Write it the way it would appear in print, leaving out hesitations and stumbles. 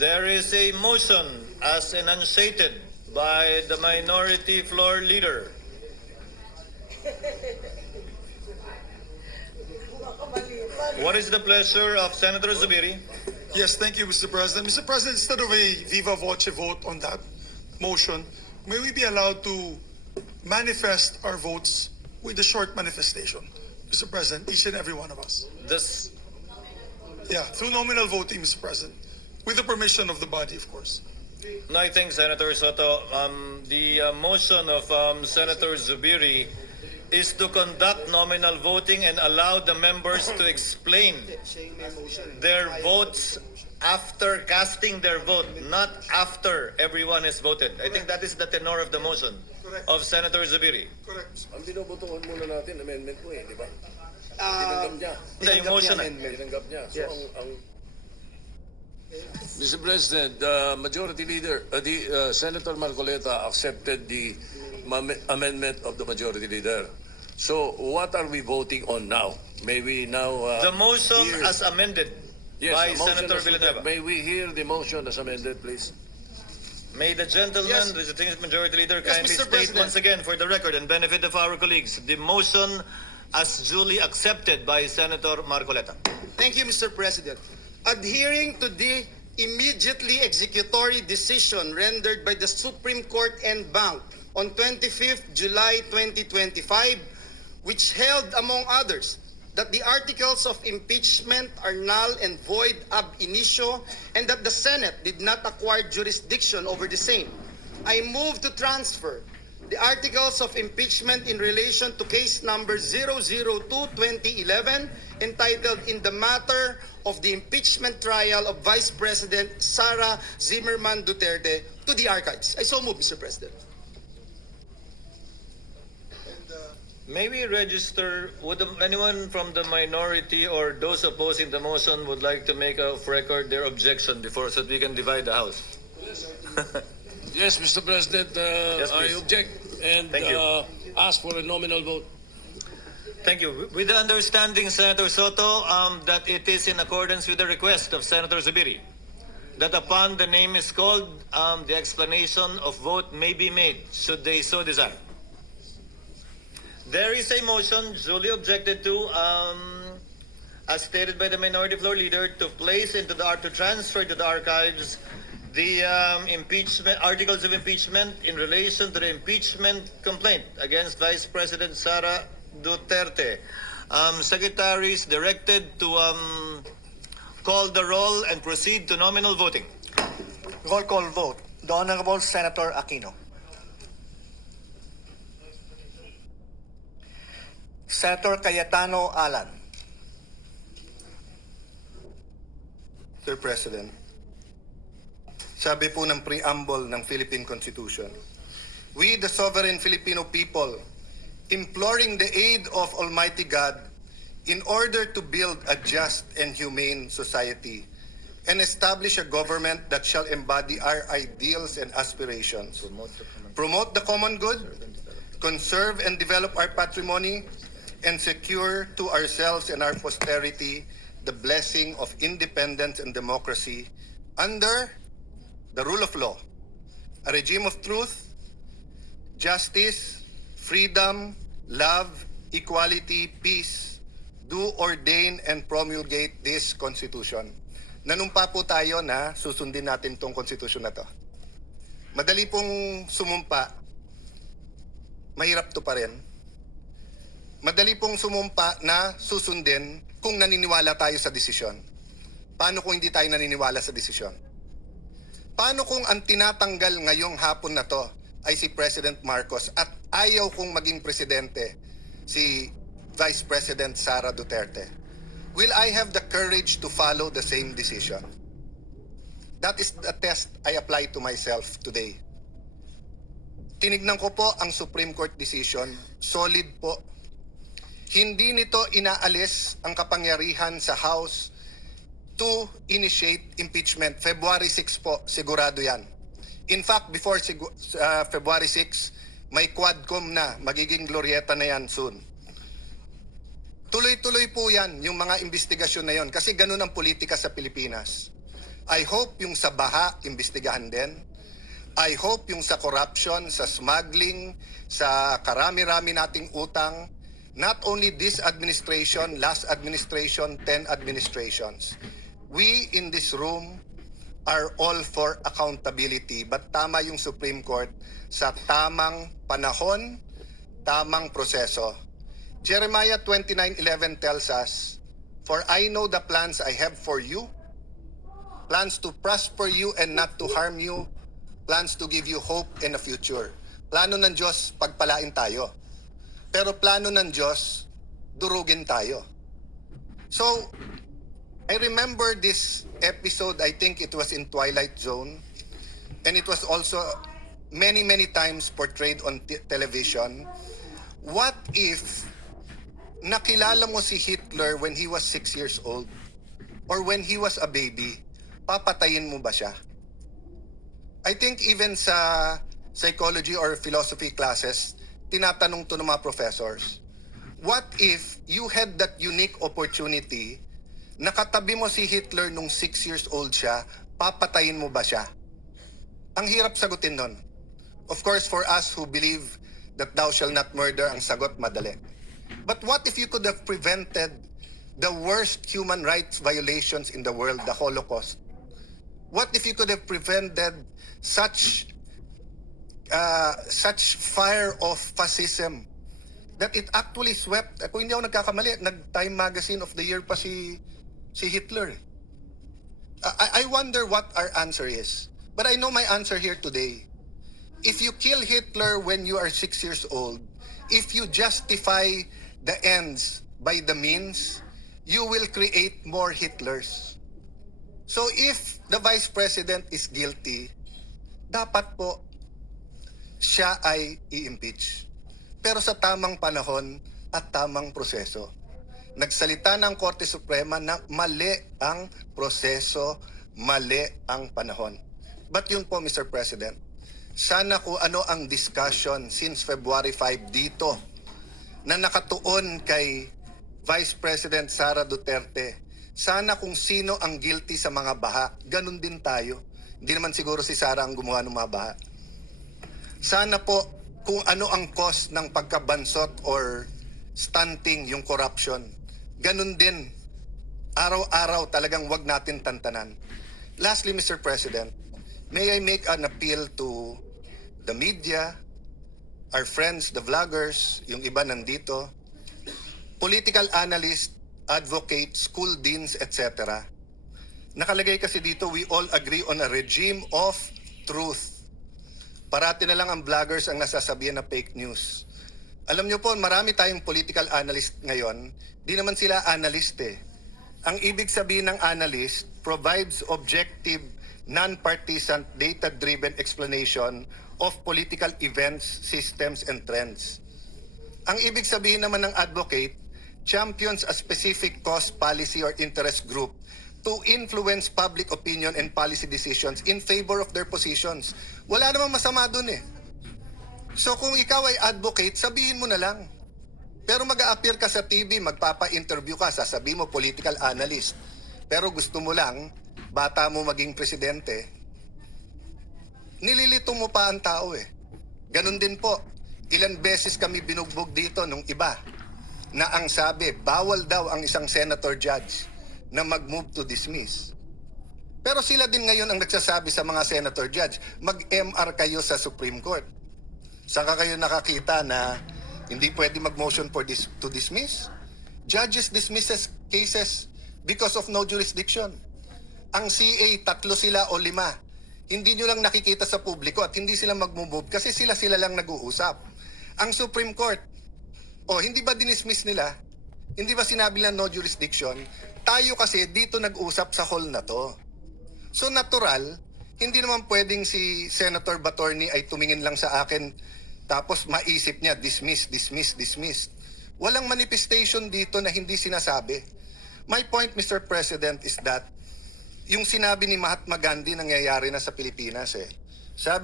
There is a motion as enunciated by the minority floor leader. What is the pleasure of Senator Zubiri? Yes, thank you, Mr. President. Mr. President, instead of a viva voce vote on that motion, may we be allowed to manifest our votes with a short manifestation, Mr. President, each and every one of us. This, Yeah, through nominal voting, Mr. President, with the permission of the body, of course. no, I think, Senator Soto, the motion of Senator Zubiri is to conduct nominal voting and allow the members to explain their votes after casting their vote, not after everyone has voted. I think that is the tenor of the motion of Senator Zubiri. Correct. Ang binobotohan muna natin, amendment po di ba? Ah, Tinanggap niya. Hindi, yung motion na. Tinanggap niya. So, Yes. Mr. President, Majority Leader, Senator Marcoleta accepted the amendment of the Majority Leader. So, what are we voting on now? May we now... The motion hear- as amended Yes, by the motion Senator as- Villanueva. May we hear the motion as amended, please? May the gentleman, Yes. the distinguished majority leader, Yes, kindly Mr. state President. once again for the record and benefit of our colleagues, the motion as duly accepted by Senator Marcoleta. Thank you, Mr. President. Adhering to the immediately executory decision rendered by the Supreme Court en banc on 25th July 2025, which held, among others, that the articles of impeachment are null and void ab initio and that the Senate did not acquire jurisdiction over the same, I move to transfer the articles of impeachment in relation to case number 002-2011 entitled in the matter of the impeachment trial of Vice President Sara Zimmerman Duterte to the archives. I so move, Mr. President. May we register, would anyone from the minority or those opposing the motion would like to make of record their objection before so that we can divide the House? Yes, Mr. President, Yes, I please. object and Thank you. ask for a nominal vote. Thank you. With the understanding, Senator Soto, that it is in accordance with the request of Senator Zubiri, that upon the name is called, the explanation of vote may be made, should they so desire. There is a motion duly objected to, as stated by the minority floor leader, to place into to transfer to the archives the impeachment articles of impeachment in relation to the impeachment complaint against Vice President Sara Duterte. Secretary is directed to call the roll and proceed to nominal voting. Roll call vote. The Honorable Senator Aquino. Senator Cayetano Alan. Sir President, sabi po ng preamble ng Philippine Constitution, we, the sovereign Filipino people, imploring the aid of Almighty God in order to build a just and humane society and establish a government that shall embody our ideals and aspirations, promote the common good, conserve and develop our patrimony, and secure to ourselves and our posterity the blessing of independence and democracy under the rule of law, a regime of truth, justice, freedom, love, equality, peace, do ordain and promulgate this Constitution. Nanumpa po tayo na susundin natin tong Constitution na to. Madali pong sumumpa, mahirap to pa rin. Madali pong sumumpa na susundin kung naniniwala tayo sa desisyon. Paano kung hindi tayo naniniwala sa desisyon? Paano kung ang tinatanggal ngayong hapon na to ay si President Marcos at ayaw kong maging presidente si Vice President Sara Duterte? Will I have the courage to follow the same decision? That is the test I apply to myself today. Tinignan ko po ang Supreme Court decision, solid po. Hindi nito inaalis ang kapangyarihan sa House to initiate impeachment. February 6 po, sigurado yan. In fact, before February 6, may Quadcom na, magiging Glorieta na yan soon. Tuloy-tuloy po yan, yung mga investigasyon na yon, kasi ganun ang politika sa Pilipinas. I hope yung sa baha, imbestigahan din. I hope yung sa corruption, sa smuggling, sa karami-rami nating utang, not only this administration, last administration, 10 administrations. We in this room are all for accountability, but tama yung Supreme Court sa tamang panahon, tamang proseso. Jeremiah 29:11 tells us, "For I know the plans I have for you, plans to prosper you and not to harm you, plans to give you hope and a future." Plano ng Diyos, pagpalain tayo. Pero plano ng Diyos, durugin tayo. So, I remember this episode, I think it was in Twilight Zone, and it was also many times portrayed on television. What if nakilala mo si Hitler when he was 6 years old or when he was a baby? Papatayin mo ba siya? I think even sa psychology or philosophy classes, tinatanong to ng mga professors. What if you had that unique opportunity, nakatabi mo si Hitler nung 6 years old siya, papatayin mo ba siya? Ang hirap sagutin nun. Of course, for us who believe that thou shall not murder, ang sagot madali. But what if you could have prevented the worst human rights violations in the world, the Holocaust? What if you could have prevented such fire of fascism that it actually swept? Kung hindi ako nagkakamali, nag-Time Magazine of the Year pa si Hitler. I wonder what our answer is. But I know my answer here today. If you kill Hitler when you are 6 years old, if you justify the ends by the means, you will create more Hitlers. So if the Vice President is guilty, dapat po siya ay i-impeach. Pero sa tamang panahon at tamang proseso. Nagsalita ng Korte Suprema na mali ang proseso, mali ang panahon. But yun po, Mr. President, sana kung ano ang discussion since February 5 dito na nakatuon kay Vice President Sara Duterte, sana kung sino ang guilty sa mga baha, ganun din tayo. Hindi naman siguro si Sara ang gumawa ng mga baha. Sana po kung ano ang cause ng pagkabansot or stunting yung corruption, ganun din. Araw-araw talagang wag natin tantanan. Lastly, Mr. President, may I make an appeal to the media, our friends, the vloggers, yung iba nandito, political analysts, advocates, school deans, etc. Nakalagay kasi dito, we all agree on a regime of truth. Parati na lang ang vloggers ang nasasabihan na fake news. Alam nyo po, marami tayong political analyst ngayon. Di naman sila analyst eh. Ang ibig sabihin ng analyst provides objective, non-partisan, data-driven explanation of political events, systems, and trends. Ang ibig sabihin naman ng advocate, champions a specific cause, policy, or interest group to influence public opinion and policy decisions in favor of their positions. Wala namang masama dun eh. So kung ikaw ay advocate, sabihin mo na lang. Pero mag-a-appear ka sa TV, magpapa-interview ka, sasabihin mo political analyst. Pero gusto mo lang, bata mo maging presidente, nililito mo pa ang tao eh. Ganun din po, ilan beses kami binugbog dito nung iba na ang sabi, bawal daw ang isang senator judge na mag-move to dismiss. Pero sila din ngayon ang nagsasabi sa mga senator judge, mag-MR kayo sa Supreme Court. Saka kayo nakakita na hindi pwede mag-motion to dismiss? Judges dismisses cases because of no jurisdiction. Ang CA, 3 sila o 5. Hindi nyo lang nakikita sa publiko at hindi sila mag-move kasi sila lang nag-uusap. Ang Supreme Court, hindi ba dinismiss nila? Hindi ba sinabi na no jurisdiction? Tayo kasi dito nag-usap sa hall na to. So natural, hindi naman pwedeng si Senator Batorni ay tumingin lang sa akin tapos maisip niya, dismiss. Walang manifestation dito na hindi sinasabi. My point, Mr. President, is that yung sinabi ni Mahatma Gandhi nangyayari na sa Pilipinas eh. Sabi